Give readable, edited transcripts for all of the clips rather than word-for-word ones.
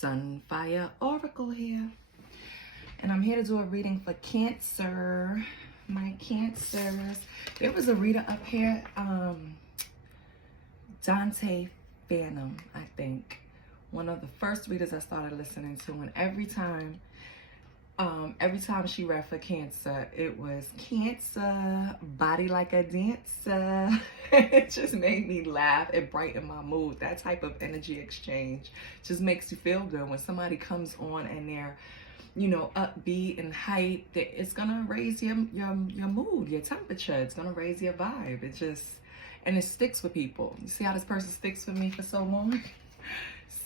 Sunfire Oracle here, and I'm here to do a reading for Cancer. My Cancers. There was a reader up here, Dante Phantom, I think. One of the first readers I started listening to, and every time she read for Cancer, it was Cancer, body like a dancer. It just made me laugh. It brightened my mood. That type of energy exchange just makes you feel good. When somebody comes on and they're, you know, upbeat and hyped, it's gonna raise your mood, your temperature. It's gonna raise your vibe. And it sticks with people. You see how this person sticks with me for so long?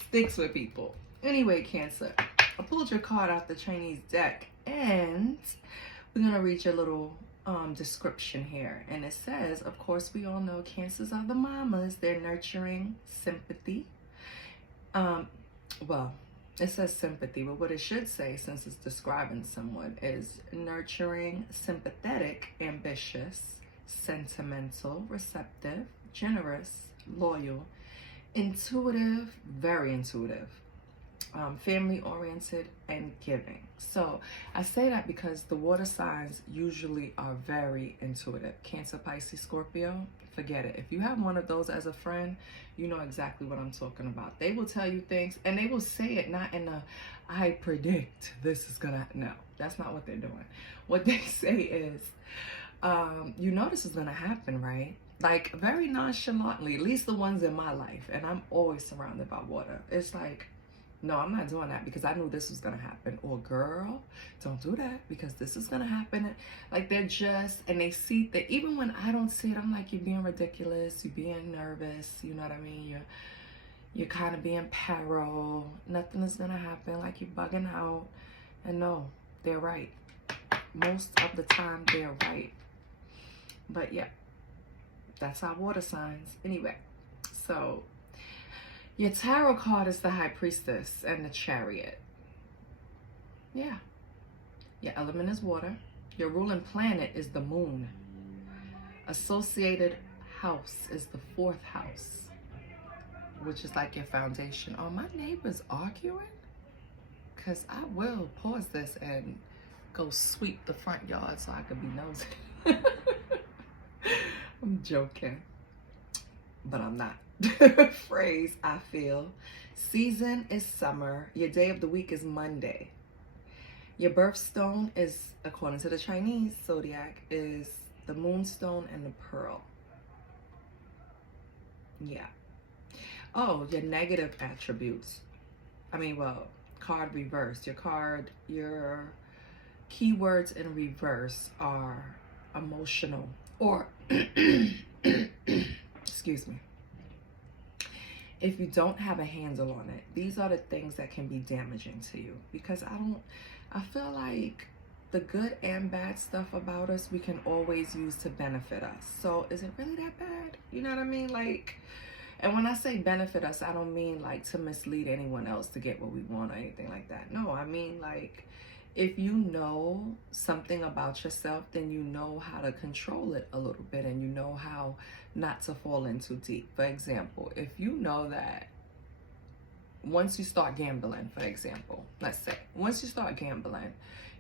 Sticks with people. Anyway, Cancer, I pulled your card out the Chinese deck, and we're gonna read your little description here. And it says, of course, we all know Cancers are the mamas. They're nurturing, sympathy. Well, it says sympathy, but what it should say, since it's describing someone, is nurturing, sympathetic, ambitious, sentimental, receptive, generous, loyal, intuitive, very intuitive, family-oriented, and giving. So I say that because the water signs usually are very intuitive. Cancer, Pisces, Scorpio, forget it. If you have one of those as a friend, you know exactly what I'm talking about. They will tell you things, and they will say it not in a, I predict this is gonna, no, that's not what they're doing. What they say is, you know this is gonna happen, right? Like, very nonchalantly, at least the ones in my life, and I'm always surrounded by water. It's like, no, I'm not doing that because I knew this was gonna happen. Or, girl, don't do that because this is gonna happen. Like, they're just, and they see that even when I don't see it, I'm like, you're being ridiculous, you're being nervous, you know what I mean? You're kind of being paro. Nothing is gonna happen, like you're bugging out. And no, they're right. Most of the time, they're right. But yeah, that's our water signs. Anyway, so your tarot card is the High Priestess and the Chariot. Yeah. Your element is water. Your ruling planet is the moon. Associated house is the 4th house, which is like your foundation. Oh, my neighbor's arguing? Because I will pause this and go sweep the front yard so I could be nosy. I'm joking, but I'm not. Phrase, I feel. Season is summer. Your day of the week is Monday. Your birthstone is, according to the Chinese zodiac, is the moonstone and the pearl. Yeah. Oh, your negative attributes. Card reversed. Your keywords in reverse are emotional or, excuse me. If you don't have a handle on it, these are the things that can be damaging to you, because I feel like the good and bad stuff about us, we can always use to benefit us. So is it really that bad? You know what I mean? Like, and when I say benefit us, I don't mean like to mislead anyone else to get what we want or anything like that. No, I mean like, if you know something about yourself, then you know how to control it a little bit, and you know how not to fall in too deep. For example, if you know that once you start gambling, for example, let's say, once you start gambling,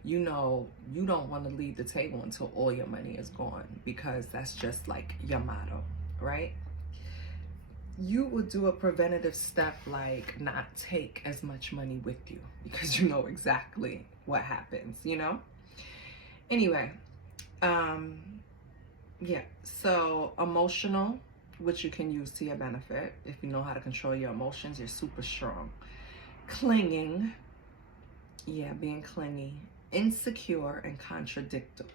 you know you don't want to leave the table until all your money is gone, because that's just like your motto, right? You would do a preventative step like not take as much money with you, because you know exactly what happens, you know? Anyway, yeah, so emotional, which you can use to your benefit. If you know how to control your emotions, you're super strong. Clinging, yeah, being clingy. Insecure and contradictory.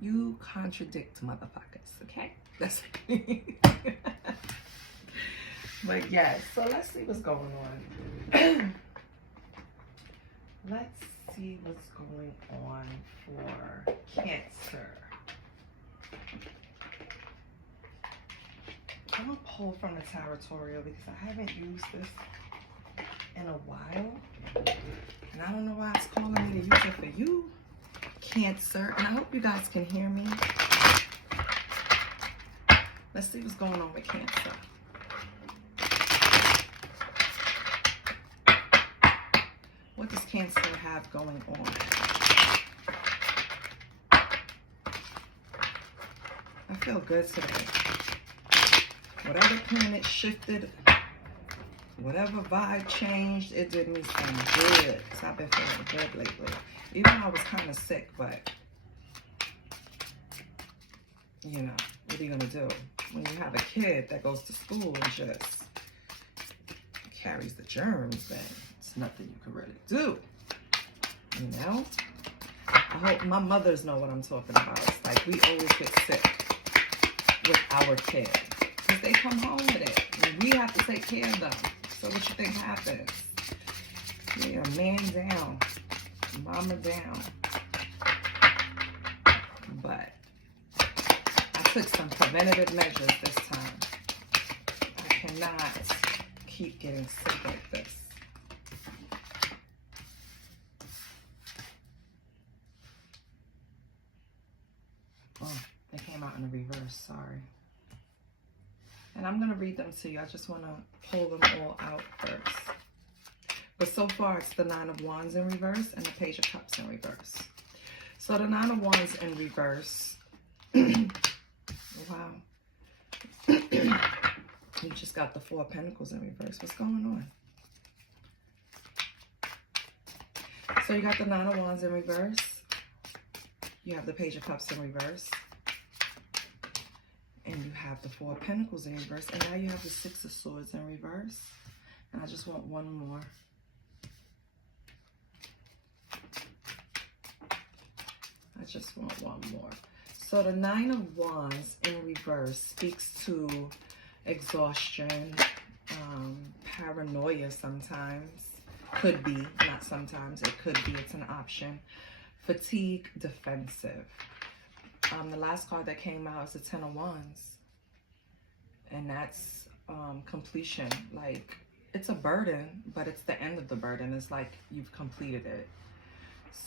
You contradict motherfuckers, okay? That's but yeah, so let's see what's going on. Let's see what's going on for Cancer. I'm gonna pull from the Tarot because I haven't used this in a while, and I don't know why it's calling me to use it for you, Cancer. And I hope you guys can hear me. Let's see what's going on with Cancer. What does Cancer have going on? I feel good today. Whatever planet shifted, whatever vibe changed, it did me some good. Because I've been feeling good lately. Even though I was kind of sick, but, you know, what are you going to do? When you have a kid that goes to school and just carries the germs, then it's nothing you can really do. You know? I hope my mothers know what I'm talking about. It's like we always get sick with our kids. Because they come home with it. And we have to take care of them. So what you think happens? Yeah, man down. Mama down. But I took some preventative measures this time. I cannot keep getting sick like this. Oh, they came out in the reverse, sorry. And I'm going to read them to you. I just want to pull them all out first. But so far, it's the Nine of Wands in reverse and the Page of Cups in reverse. So the Nine of Wands in reverse. Wow. You just got the Four of Pentacles in reverse. What's going on? So you got the Nine of Wands in reverse. You have the Page of Cups in reverse. And you have the Four of Pentacles in reverse. And now you have the Six of Swords in reverse. And I just want one more. I just want one more. So the Nine of Wands in reverse speaks to exhaustion, paranoia sometimes. Could be, not sometimes. It could be. It's an option. Fatigue, defensive. The last card that came out is the Ten of Wands. And that's completion. Like, it's a burden, but it's the end of the burden. It's like you've completed it.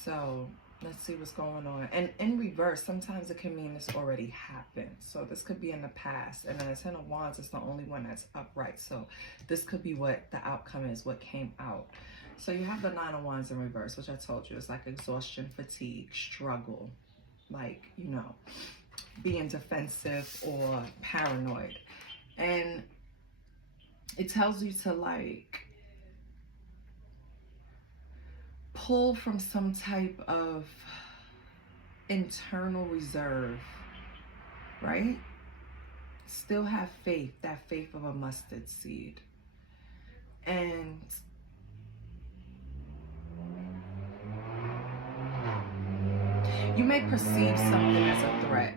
So let's see what's going on. And in reverse, sometimes it can mean it's already happened. So this could be in the past. And then the Ten of Wands is the only one that's upright. So this could be what the outcome is, what came out. So you have the Nine of Wands in reverse, which I told you is like exhaustion, fatigue, struggle. Like, you know, being defensive or paranoid. And it tells you to, like, pull from some type of internal reserve, right? Still have faith, that faith of a mustard seed. And you may perceive something as a threat.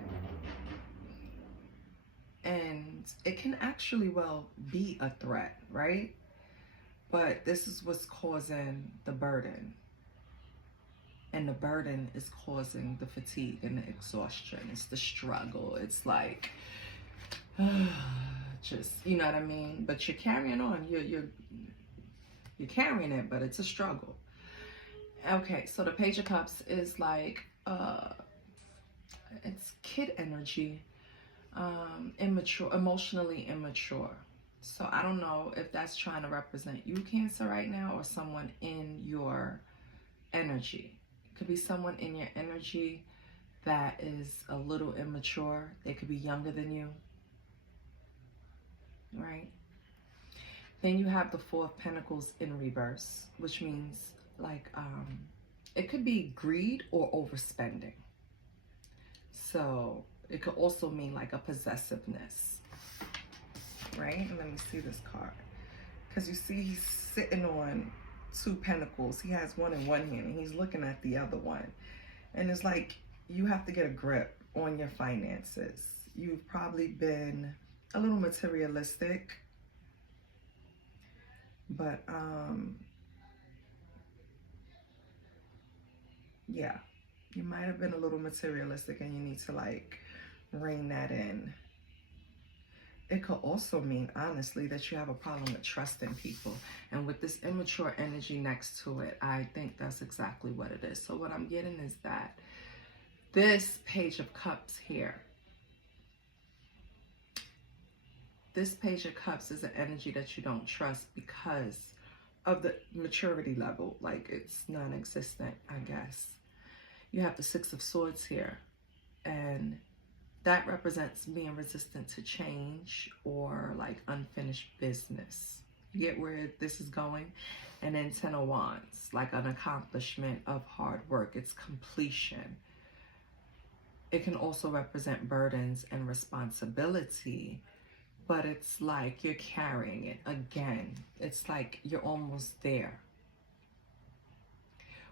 And it can actually, well, be a threat, right? But this is what's causing the burden. And the burden is causing the fatigue and the exhaustion. It's the struggle. It's like, just, you know what I mean? But you're carrying on. You're carrying it, but it's a struggle. Okay, so the Page of Cups is like, it's kid energy, immature, emotionally immature. So I don't know if that's trying to represent you, Cancer, right now, or someone in your energy. It could be someone in your energy that is a little immature. They could be younger than you, right? Then you have the Four of Pentacles in reverse, which means like, it could be greed or overspending. So it could also mean like a possessiveness, right? And let me see this card. Because you see he's sitting on two pentacles. He has one in one hand and he's looking at the other one. And it's like you have to get a grip on your finances. You've probably been a little materialistic. But, yeah, you might have been a little materialistic and you need to like rein that in. It could also mean, honestly, that you have a problem with trusting people. And with this immature energy next to it, I think that's exactly what it is. So what I'm getting is that this Page of Cups here this Page of Cups is an energy that you don't trust because of the maturity level. Like, it's non-existent, I guess. You have the Six of Swords here, and that represents being resistant to change or like unfinished business. You get where this is going? And then Ten of Wands, like an accomplishment of hard work. It's completion. It can also represent burdens and responsibility, but it's like you're carrying it again. It's like you're almost there.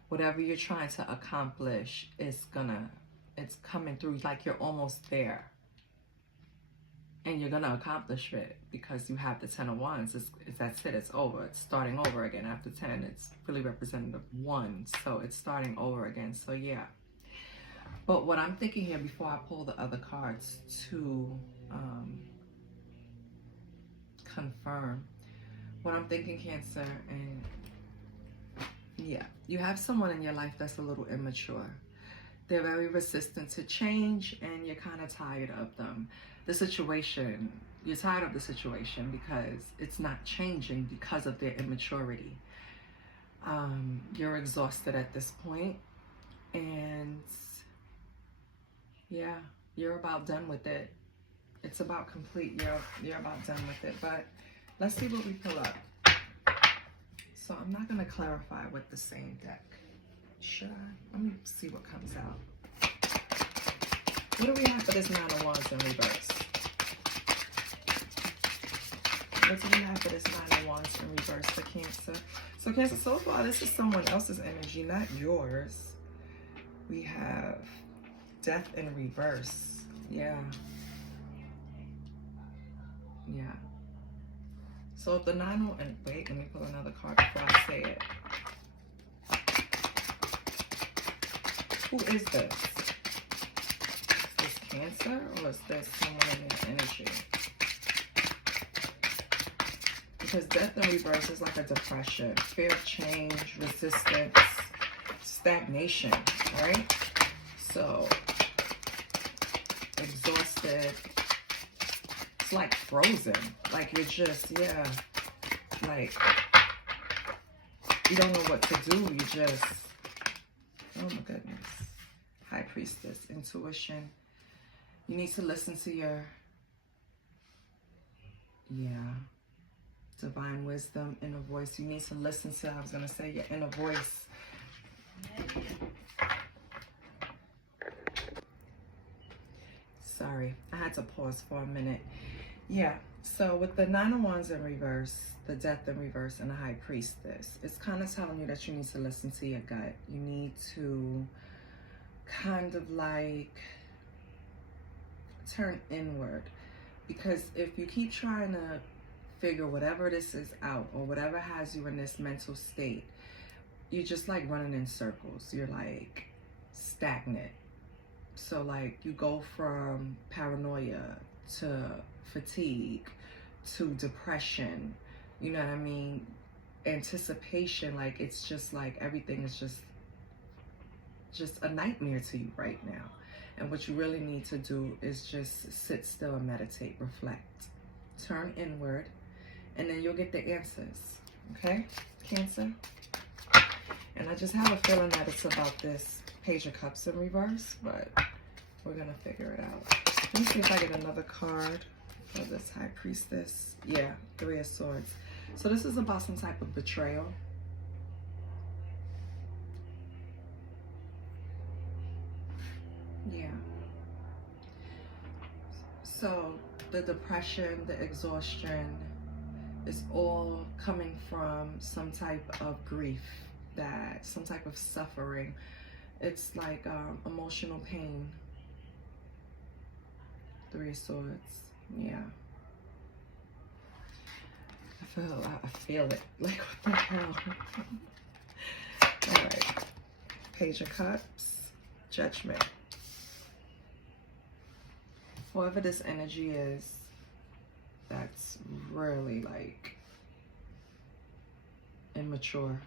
Whatever you're trying to accomplish is it's coming through, like you're almost there. And you're gonna accomplish it because you have the Ten of Wands. That's it, it's over. It's starting over again. After 10, it's really representative of 1. So it's starting over again. So yeah. But what I'm thinking here before I pull the other cards to confirm, what I'm thinking, Cancer, and yeah, you have someone in your life that's a little immature. They're very resistant to change, and you're kind of tired of them. The situation, you're tired of the situation because it's not changing because of their immaturity. You're exhausted at this point, and yeah, you're about done with it. It's about complete. You're about done with it. But let's see what we pull up. So I'm not gonna clarify with the same deck. Should I? Let me see what comes out. What do we have for this Nine of Wands in reverse? What do we have for this Nine of Wands in reverse for Cancer? So Cancer, so far this is someone else's energy, not yours. We have Death in reverse. Yeah. Yeah. So if the Nine of... And wait, let me pull another card before I say it. Who is this? Is this Cancer, or is this someone in your energy? Because Death in reverse is like a depression, fear of change, resistance, stagnation, right? So, exhausted. It's like frozen. Like you're just, yeah, like you don't know what to do. You just, oh my goodness. High Priestess, intuition. You need to listen to your, yeah, divine wisdom, inner voice. You need to listen to, I was going to say, your inner voice. Sorry, I had to pause for a minute. Yeah, so with the Nine of Wands in reverse, the Death in reverse, and the High Priestess, it's kind of telling you that you need to listen to your gut. You need to kind of like turn inward, because if you keep trying to figure whatever this is out, or whatever has you in this mental state, you're just like running in circles. You're like stagnant. So like you go from paranoia to fatigue to depression, you know what I mean? Anticipation, like it's just like everything is just a nightmare to you right now. And what you really need to do is just sit still and meditate, reflect, turn inward, and then you'll get the answers. Okay, Cancer? And I just have a feeling that it's about this Page of Cups in reverse, but we're gonna figure it out. Let me see if I get another card for this High Priestess. Yeah, Three of Swords. So this is about some type of betrayal. Yeah. So the depression, the exhaustion is all coming from some type of grief, that some type of suffering. It's like emotional pain. Three of Swords. Yeah. I feel it. Like, what the hell? All right. Page of Cups. Judgment. Whoever this energy is, that's really like immature.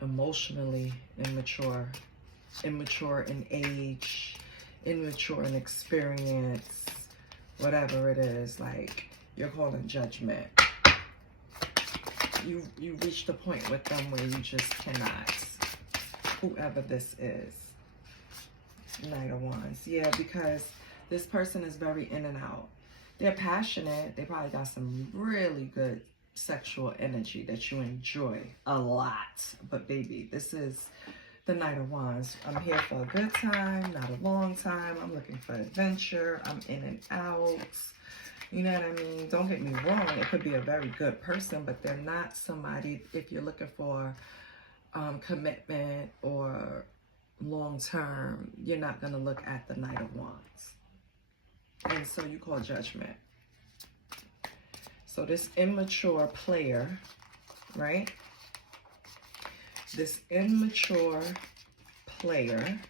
Emotionally immature. Immature in age. Immature in experience. whatever it is, like you're calling judgment. You reach the point with them where you just cannot. Whoever this is. Knight of Wands. Yeah, because this person is very in and out. They're passionate. They probably got some really good sexual energy that you enjoy a lot. But baby, this is the Knight of Wands. I'm here for a good time, not a long time. I'm looking for adventure. I'm in and out. You know what I mean? Don't get me wrong. It could be a very good person, but they're not somebody, if you're looking for commitment or long term, you're not going to look at the Knight of Wands. And so you call judgment. So this immature player, right? This immature player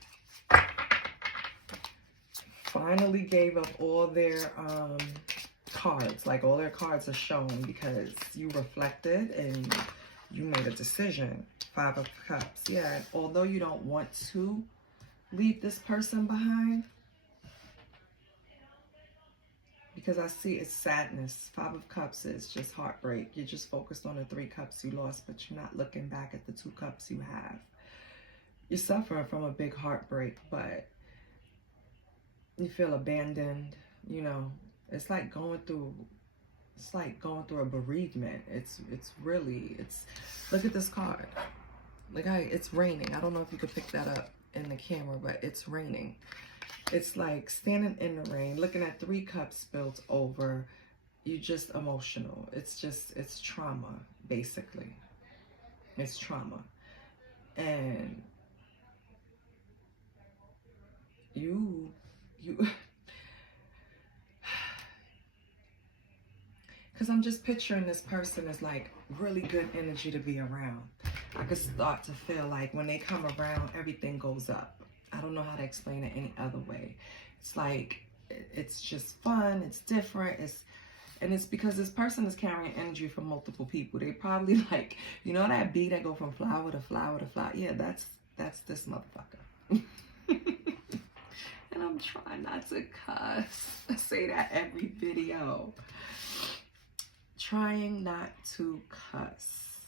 finally gave up all their cards. Like all their cards are shown because you reflected and you made a decision. 5 of Cups. Yeah, although you don't want to leave this person behind, because I see it's sadness. 5 of Cups is just heartbreak. You're just focused on the 3 cups you lost, but you're not looking back at the 2 cups you have. You're suffering from a big heartbreak, but you feel abandoned. You know, it's like going through a bereavement. It's really, look at this card. Like it's raining. I don't know if you could pick that up in the camera, but it's raining. It's like standing in the rain, looking at 3 cups spilled over. You're just emotional. It's trauma, basically. It's trauma. And you because I'm just picturing this person as like really good energy to be around. I could start to feel like when they come around, everything goes up. I don't know how to explain it any other way. It's like, it's just fun, it's different, and it's because this person is carrying energy from multiple people. They probably like, you know that bee that go from flower to flower to flower? Yeah, that's this motherfucker. And I'm trying not to cuss. I say that every video. Trying not to cuss.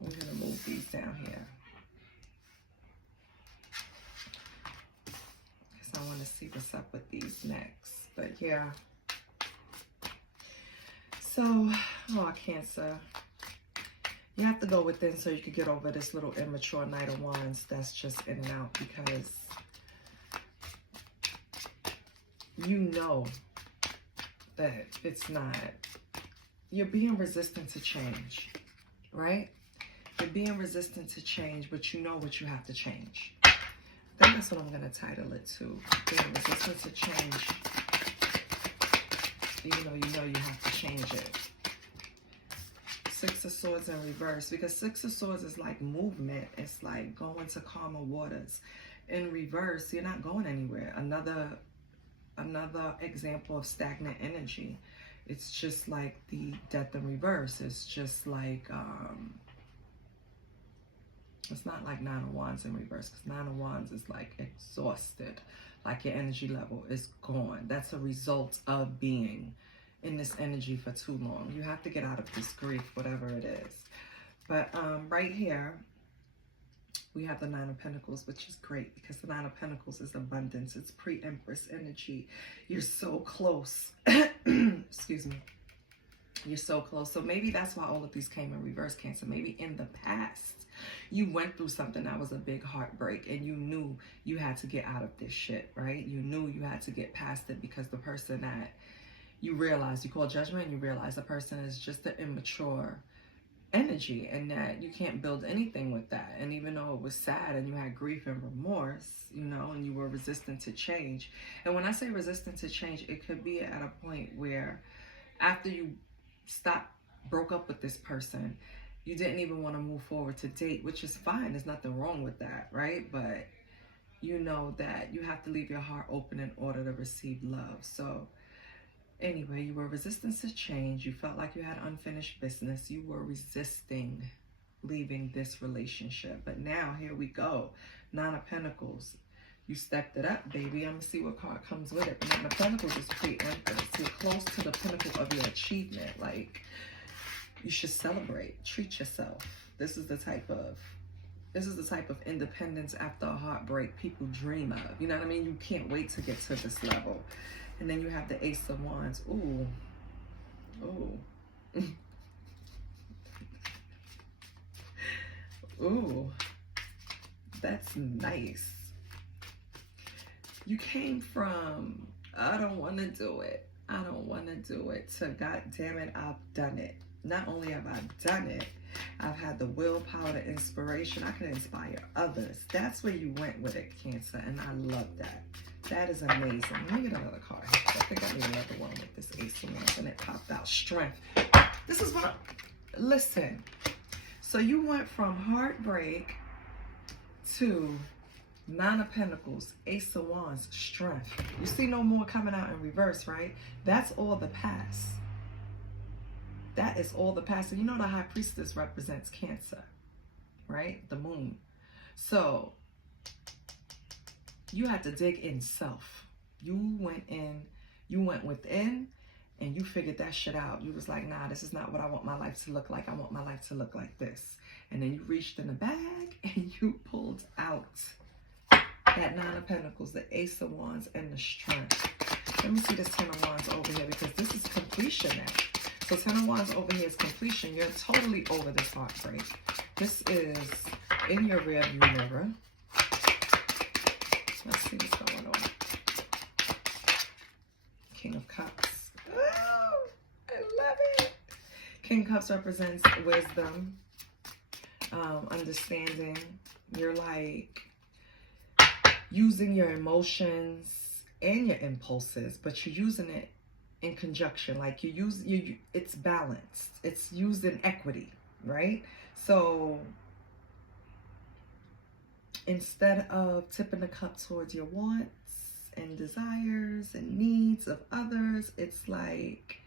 I'm gonna move these down here. Because I want to see what's up with these next. But yeah. So, oh, Cancer. You have to go within so you can get over this little immature Knight of Wands that's just in and out, because you know that it's not. You're being resistant to change, right? You're being resistant to change, but you know what you have to change. I think that's what I'm going to title it to. Being resistant to change, even though you know you have to change it. 6 of Swords in reverse, because 6 of Swords is like movement. It's like going to calmer waters. In reverse, you're not going anywhere. Another example of stagnant energy. It's just like the Death in reverse. It's just like, it's not like 9 of Wands in reverse, because 9 of Wands is like exhausted. Like your energy level is gone. That's a result of being in this energy for too long. You have to get out of this grief, whatever it is. But right here, we have the 9 of Pentacles, which is great because the 9 of Pentacles is abundance. It's pre-Empress energy. You're so close. Excuse me. You're so close. So maybe that's why all of these came in reverse, Cancer. Maybe in the past, you went through something that was a big heartbreak and you knew you had to get out of this shit, right? You knew you had to get past it because the person that you realize, you call judgment, and you realize the person is just an immature energy and that you can't build anything with that. And even though it was sad and you had grief and remorse, you know, and you were resistant to change. And when I say resistant to change, it could be at a point where after you broke up with this person, you didn't even want to move forward to date, which is fine. There's nothing wrong with that, right? But you know that you have to leave your heart open in order to receive love. So anyway, you were resistant to change. You felt like you had unfinished business. You were resisting leaving this relationship. But now, here we go. 9 of Pentacles. You stepped it up, baby. I'm going to see what card comes with it. And the Pentacles is pre-infinite. So you're close to the pinnacle of your achievement. Like, you should celebrate. Treat yourself. This is the type of independence after a heartbreak people dream of. You know what I mean? You can't wait to get to this level. And then you have the Ace of Wands. Ooh. Ooh. Ooh. That's nice. You came from, I don't want to do it. I don't want to do it, to God damn it, I've done it. Not only have I done it, I've had the willpower, the inspiration. I can inspire others. That's where you went with it, Cancer, and I love that. That is amazing. Let me get another card. I think I need another one with this Ace of Wands, and it popped out. Strength. This is what, listen. So you went from heartbreak to Nine of Pentacles, Ace of Wands, strength. You see no more coming out in reverse, right? That's all the past. That is all the past. And you know the High Priestess represents Cancer, right? The moon. So you had to dig in self. You went within, and you figured that shit out. You was like, nah, this is not what I want my life to look like. I want my life to look like this. And then you reached in the bag and you pulled out that Nine of Pentacles, the Ace of Wands, and the strength. Let me see this Ten of Wands over here, because this is completion now. So Ten of Wands over here is completion. You're totally over this heartbreak. This is in your rearview mirror. Let's see what's going on. King of Cups. Oh, I love it. King of Cups represents wisdom, understanding. You're like using your emotions and your impulses, but you're using it in conjunction. Like it's balanced. It's used in equity, right? So instead of tipping the cup towards your wants and desires and needs of others, it's like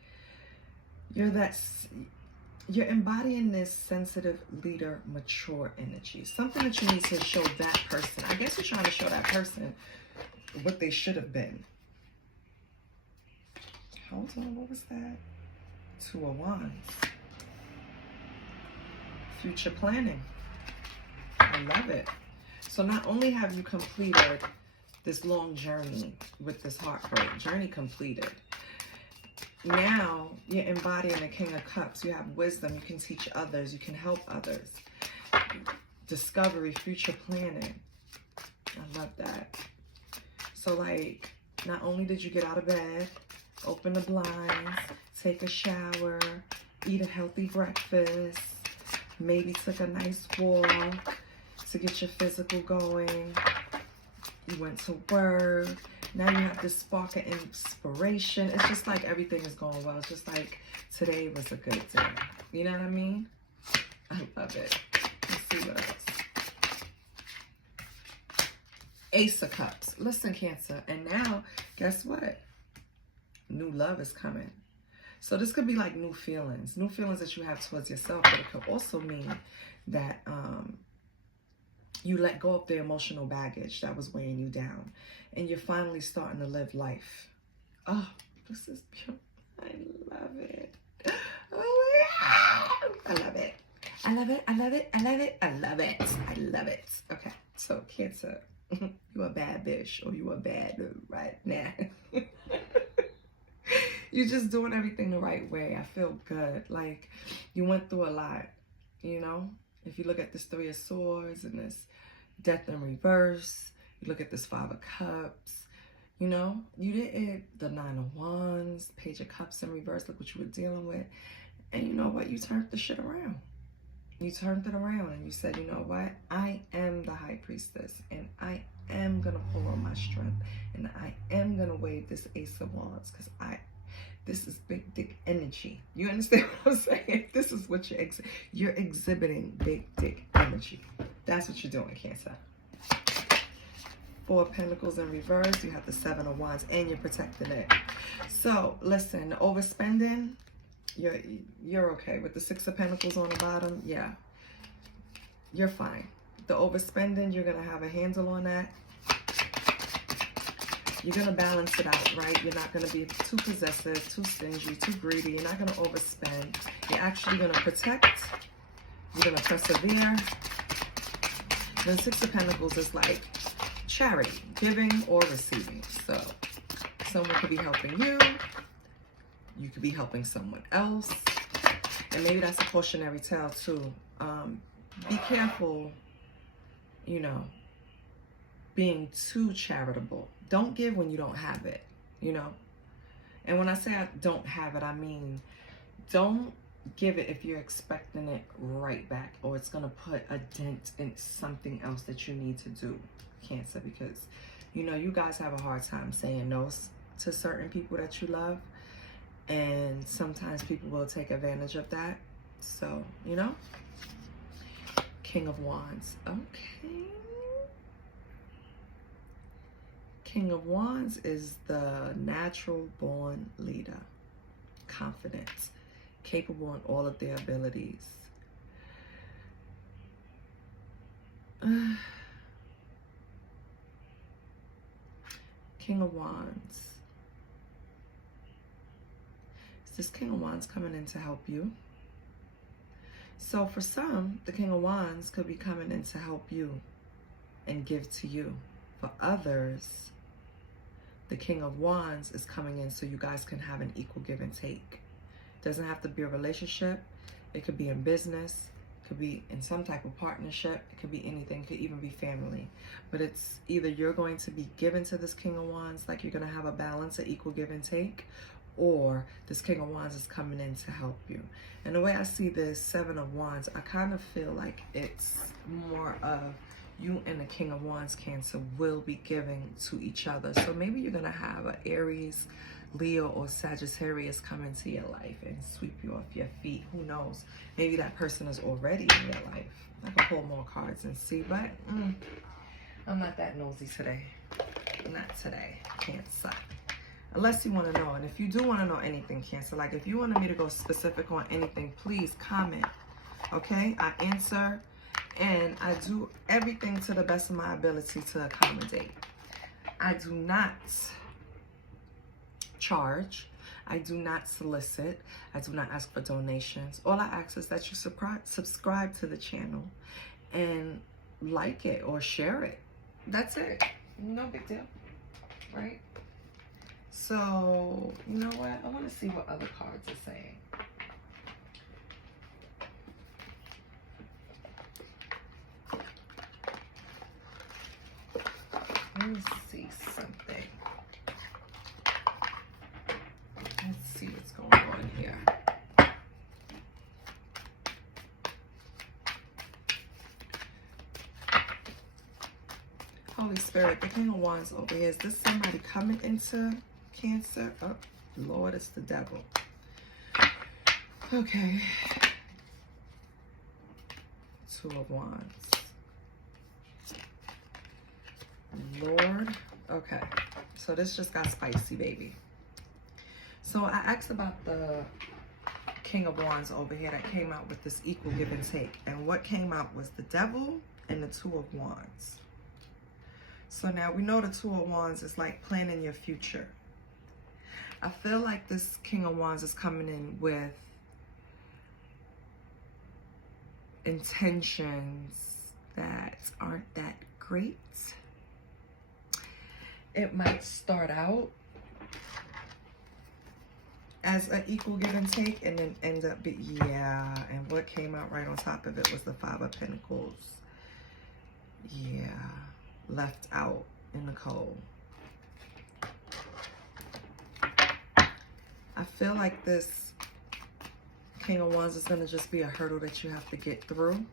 you're embodying this sensitive, leader, mature energy. Something that you need to show that person. I guess you're trying to show that person what they should have been. Hold on, what was that? Two of Wands. Future planning. I love it. So not only have you completed this long journey with this heartbreak, journey completed, now you're embodying the King of Cups. You have wisdom. You can teach others. You can help others. Discovery, future planning. I love that. So like, not only did you get out of bed, open the blinds, take a shower, eat a healthy breakfast, maybe took a nice walk to get your physical going. You went to work. Now you have this spark of inspiration. It's just like everything is going well. It's just like today was a good day. You know what I mean? I love it. Let's see what else. Ace of Cups. Listen, Cancer. And now, guess what? New love is coming. So this could be like new feelings that you have towards yourself, but it could also mean that you let go of the emotional baggage that was weighing you down, and you're finally starting to live life. Oh, this is beautiful. I love it. Oh, I love it. I love it. I love it. I love it. I love it. I love it. Okay, so Cancer, you a bad bitch, or you a bad dude right now. You're just doing everything the right way. I feel good. Like, you went through a lot, you know? If you look at this Three of Swords and this Death in reverse, you look at this Five of Cups, you know? You did the Nine of Wands, Page of Cups in reverse. Look what you were dealing with. And you know what? You turned the shit around. You turned it around and you said, you know what? I am the High Priestess, and I am going to pull on my strength, and I am going to wave this Ace of Wands, because this is big dick energy. You understand what I'm saying? This is what you're exhibiting, big dick energy. That's what you're doing, Cancer. Four of Pentacles in reverse. You have the Seven of Wands, and you're protecting it. So listen, overspending, you're okay. With the Six of Pentacles on the bottom, yeah, you're fine. The overspending, you're gonna have a handle on that. You're going to balance it out, right? You're not going to be too possessive, too stingy, too greedy. You're not going to overspend. You're actually going to protect. You're going to persevere. Then Six of Pentacles is like charity, giving or receiving. So someone could be helping you. You could be helping someone else. And maybe that's a cautionary tale too. Be careful, you know, being too charitable. Don't give when you don't have it, you know. And when I say I don't have it, I mean, don't give it if you're expecting it right back, or it's going to put a dent in something else that you need to do, Cancer, because, you know, you guys have a hard time saying no to certain people that you love. And sometimes people will take advantage of that. So, you know, King of Wands. Okay. King of Wands is the natural born leader. Confident. Capable in all of their abilities. King of Wands. Is this King of Wands coming in to help you? So for some, the King of Wands could be coming in to help you and give to you. For others, the King of Wands is coming in so you guys can have an equal give and take. It doesn't have to be a relationship. It could be in business. It could be in some type of partnership. It could be anything. It could even be family. But it's either you're going to be given to this King of Wands, like you're going to have a balance, an equal give and take, or this King of Wands is coming in to help you. And the way I see this Seven of Wands, I kind of feel like it's more of you and the King of Wands, Cancer, will be giving to each other. So maybe you're going to have an Aries, Leo, or Sagittarius come into your life and sweep you off your feet. Who knows? Maybe that person is already in your life. I can pull more cards and see, but I'm not that nosy today. Not today, Cancer. Unless you want to know. And if you do want to know anything, Cancer, like if you wanted me to go specific on anything, please comment. Okay? I answer and I do everything to the best of my ability to accommodate. I do not charge. I do not solicit. I do not ask for donations. All I ask is that you subscribe to the channel and like it or share it. That's it. No big deal. Right? So, you know what? I want to see what other cards are saying. Let me see something. Let's see what's going on here. Holy Spirit, the King of Wands over here. Is this somebody coming into Cancer? Oh, Lord, it's the devil. Okay. Two of Wands. Lord. Okay. So this just got spicy, baby. So I asked about the King of Wands over here that came out with this equal give and take. And what came out was the devil and the Two of Wands. So now we know the Two of Wands is like planning your future. I feel like this King of Wands is coming in with intentions that aren't that great. It might start out as an equal give and take and then end up yeah. And what came out right on top of it was the Five of Pentacles. Yeah. Left out in the cold. I feel like this King of Wands is going to just be a hurdle that you have to get through.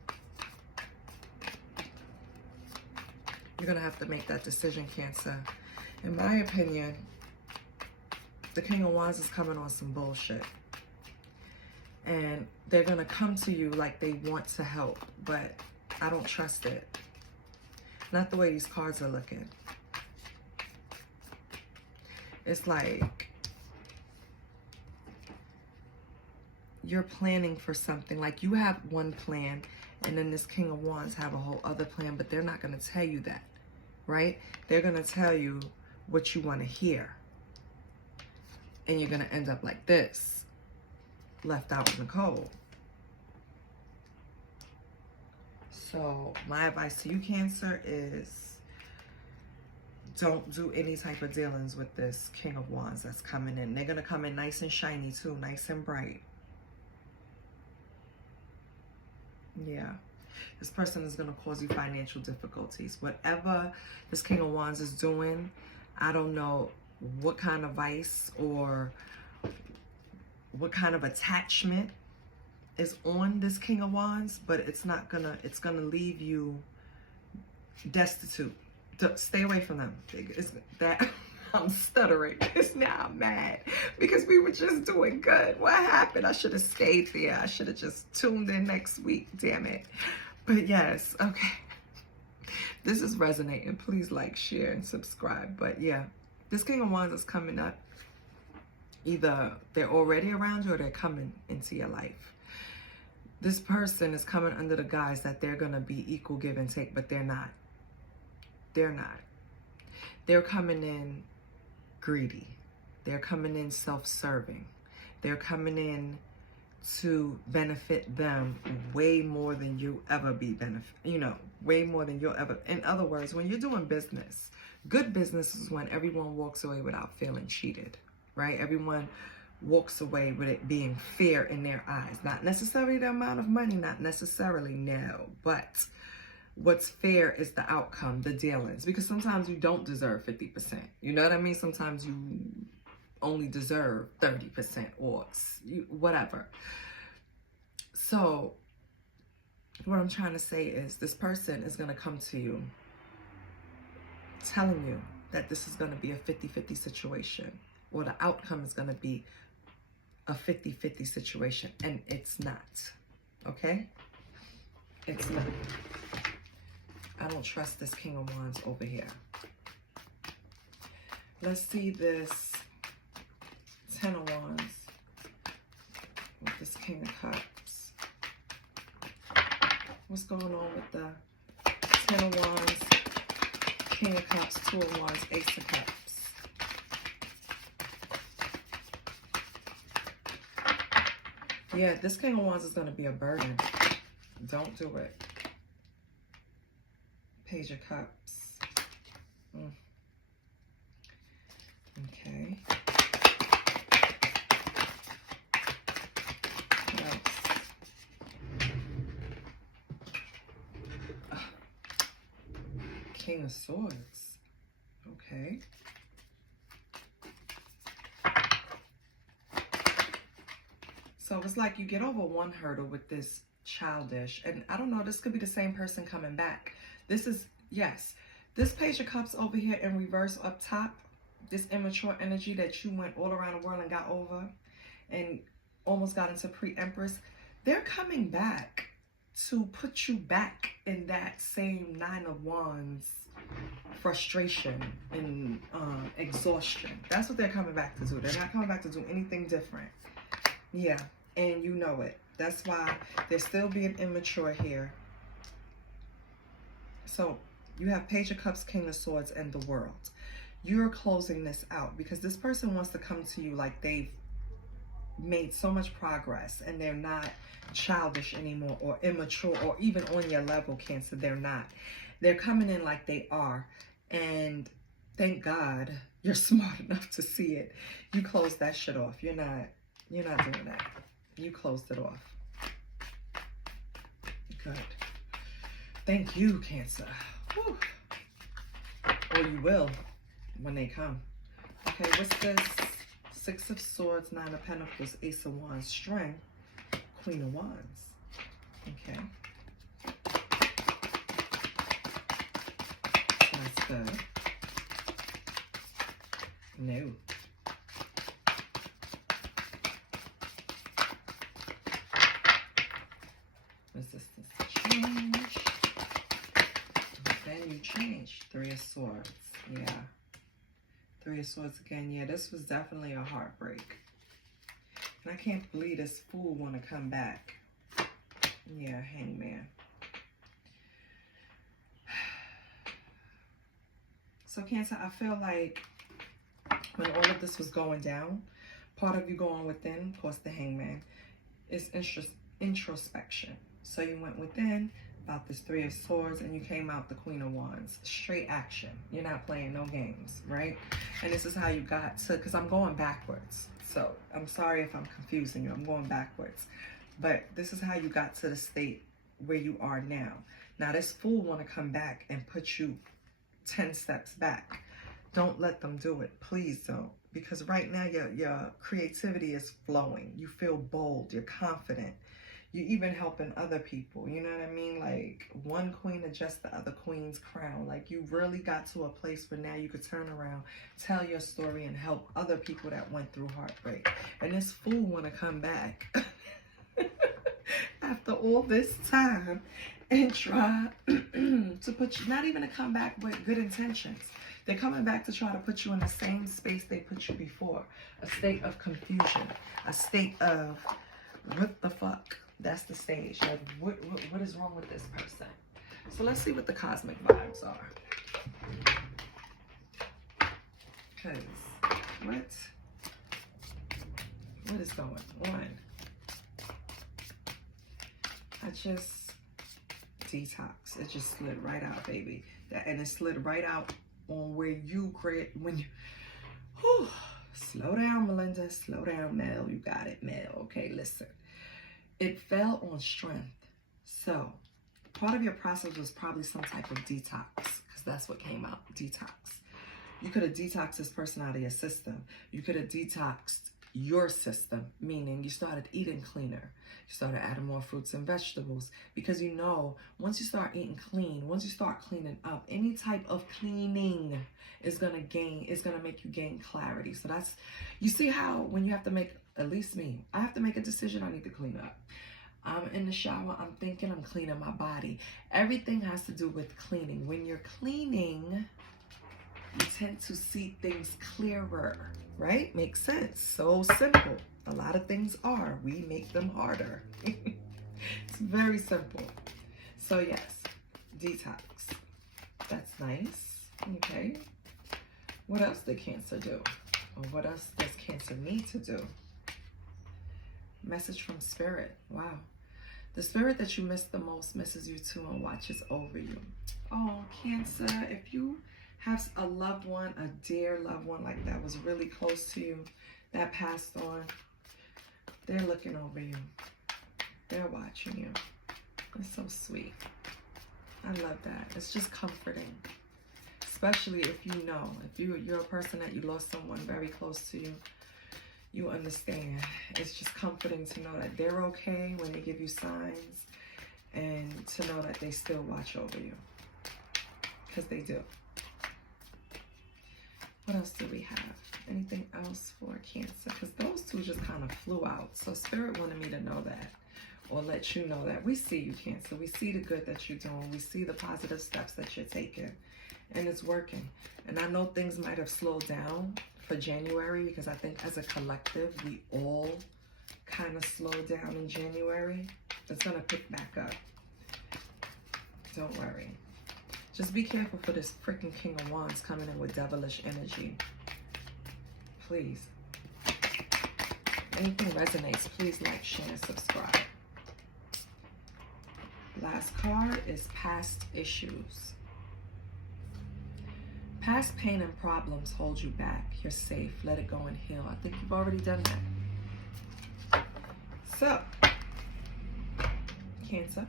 You're going to have to make that decision, Cancer. In my opinion, the King of Wands is coming on some bullshit. And they're going to come to you like they want to help, but I don't trust it. Not the way these cards are looking. It's like you're planning for something. Like you have one plan and then this King of Wands have a whole other plan, but they're not going to tell you that, right? They're going to tell you what you want to hear. And you're going to end up like this, left out in the cold. So my advice to you, Cancer, is don't do any type of dealings with this King of Wands that's coming in. They're going to come in nice and shiny too, nice and bright. Yeah. This person is going to cause you financial difficulties. Whatever this King of Wands is doing, I don't know what kind of vice or what kind of attachment is on this King of Wands, but it's gonna leave you destitute. Stay away from them. It's that I'm stuttering because now I'm mad because we were just doing good. What happened? I should have stayed there. I should have just tuned in next week. Damn it. But yes, okay. This is resonating. Please like, share, and subscribe. But yeah, this King of Wands is coming up. Either they're already around you or they're coming into your life. This person is coming under the guise that they're going to be equal give and take, but they're not. They're not. They're coming in greedy. They're coming in self-serving. They're coming in to benefit them way more than you ever be way more than you'll ever. In other words, when you're doing business, good business is when everyone walks away without feeling cheated, right? Everyone walks away with it being fair in their eyes. Not necessarily the amount of money, not necessarily, no, but what's fair is the outcome, the dealings, because sometimes you don't deserve 50%. You know what I mean? Sometimes you only deserve 30% or whatever. So what I'm trying to say is this person is going to come to you telling you that this is going to be a 50-50 situation, or the outcome is going to be a 50-50 situation, and it's not. Okay? It's not. I don't trust this King of Wands over here. Let's see this 10 of Wands with this King of Cups. What's going on with the 10 of Wands, King of Cups, 2 of Wands, Ace of Cups? Yeah, this King of Wands is going to be a burden. Don't do it. Page of Cups. Okay. What else? King of Swords. Okay. So it's like you get over one hurdle with this childish, and I don't know, this could be the same person coming back. This is, yes, this Page of Cups over here in reverse up top, this immature energy that you went all around the world and got over and almost got into pre-Empress, they're coming back to put you back in that same 9 of Wands frustration and exhaustion. That's what they're coming back to do. They're not coming back to do anything different. Yeah, and you know it. That's why they're still being immature here. So you have Page of Cups, King of Swords, and the World. You're closing this out because this person wants to come to you like they've made so much progress and they're not childish anymore or immature or even on your level, Cancer. They're not. They're coming in like they are. And thank God you're smart enough to see it. You closed that shit off. You're not doing that. You closed it off. Good. Thank you, Cancer. Whew. Or you will when they come. Okay, what's this? 6 of Swords, 9 of Pentacles, Ace of Wands, Strength, Queen of Wands. Okay. That's good. No. Resistance to change. Then you change. 3 of Swords. Yeah. 3 of Swords again. Yeah, this was definitely a heartbreak. And I can't believe this fool want to come back. Yeah, Hangman. So Cancer, I feel like when all of this was going down, part of you going within, of course the Hangman, is introspection. So you went within about this Three of Swords and you came out the Queen of Wands. Straight action. You're not playing no games, right? And this is how you got to, because I'm going backwards. So I'm sorry if I'm confusing you. I'm going backwards. But this is how you got to the state where you are now. Now this fool want to come back and put you 10 steps back. Don't let them do it. Please don't. Because right now your creativity is flowing. You feel bold. You're confident. You're even helping other people. You know what I mean? Like one queen adjusts the other queen's crown. Like you really got to a place where now you could turn around, tell your story, and help other people that went through heartbreak. And this fool want to come back after all this time and try to put you, not even to come back with good intentions. They're coming back to try to put you in the same space they put you before. A state of confusion. A state of, what the fuck? That's the stage. Like, what is wrong with this person? So let's see what the cosmic vibes are. Because, what is going on? I just detox. It just slid right out, baby. And it slid right out on where you create, when you, whew, slow down, Melinda, slow down, Mel, you got it, Mel. Okay, listen, it fell on strength. So part of your process was probably some type of detox, because that's what came out, detox. You could have detoxed this person out of your system. You could have detoxed your system, meaning you started eating cleaner. You started adding more fruits and vegetables, because you know, once you start eating clean, once you start cleaning up, any type of cleaning is gonna make you gain clarity. So that's, you see how when you have to make, at least me, I have to make a decision, I need to clean up. I'm in the shower, I'm thinking I'm cleaning my body. Everything has to do with cleaning. When you're cleaning, you tend to see things clearer, right? Makes sense. So simple. A lot of things are. We make them harder. It's very simple. So yes, detox. That's nice. Okay. What else did Cancer do? Or what else does Cancer need to do? Message from Spirit. Wow. The spirit that you miss the most misses you too and watches over you. Oh, Cancer, if you have a loved one, a dear loved one like that was really close to you, that passed on, they're looking over you. They're watching you. It's so sweet. I love that. It's just comforting. Especially if you know, if you're a person that you lost someone very close to you, you understand. It's just comforting to know that they're okay when they give you signs, and to know that they still watch over you. Because they do. What else do we have? Anything else for Cancer? Because those two just kind of flew out. So Spirit wanted me to know that, or let you know that we see you, Cancer. We see the good that you're doing. We see the positive steps that you're taking. And it's working. And I know things might have slowed down for January, because I think as a collective, we all kind of slowed down in January. It's going to pick back up. Don't worry. Just be careful for this freaking King of Wands coming in with devilish energy. Please. Anything resonates, please like, share, and subscribe. Last card is past issues. Past pain and problems hold you back. You're safe. Let it go and heal. I think you've already done that. So, Cancer,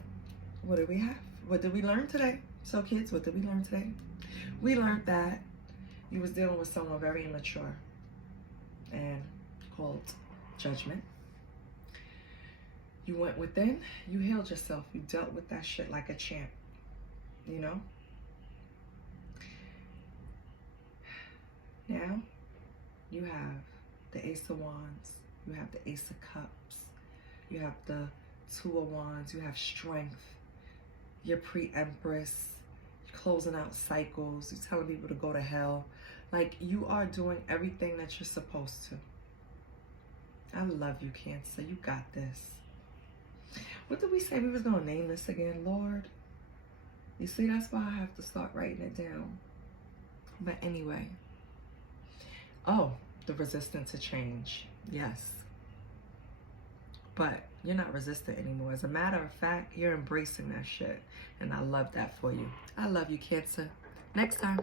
what do we have? What did we learn today? So kids, what did we learn today? We learned that you was dealing with someone very immature and called judgment. You went within, you healed yourself. You dealt with that shit like a champ, you know? Now, you have the Ace of Wands, you have the Ace of Cups, you have the Two of Wands, you have strength, you're pre-empress, you're closing out cycles, you're telling people to go to hell. Like, you are doing everything that you're supposed to. I love you, Cancer. You got this. What did we say we was going to name this again, Lord? You see, that's why I have to start writing it down. But anyway, Oh, the resistant to change. Yes. But you're not resistant anymore. As a matter of fact, you're embracing that shit. And I love that for you. I love you, Cancer. Next time.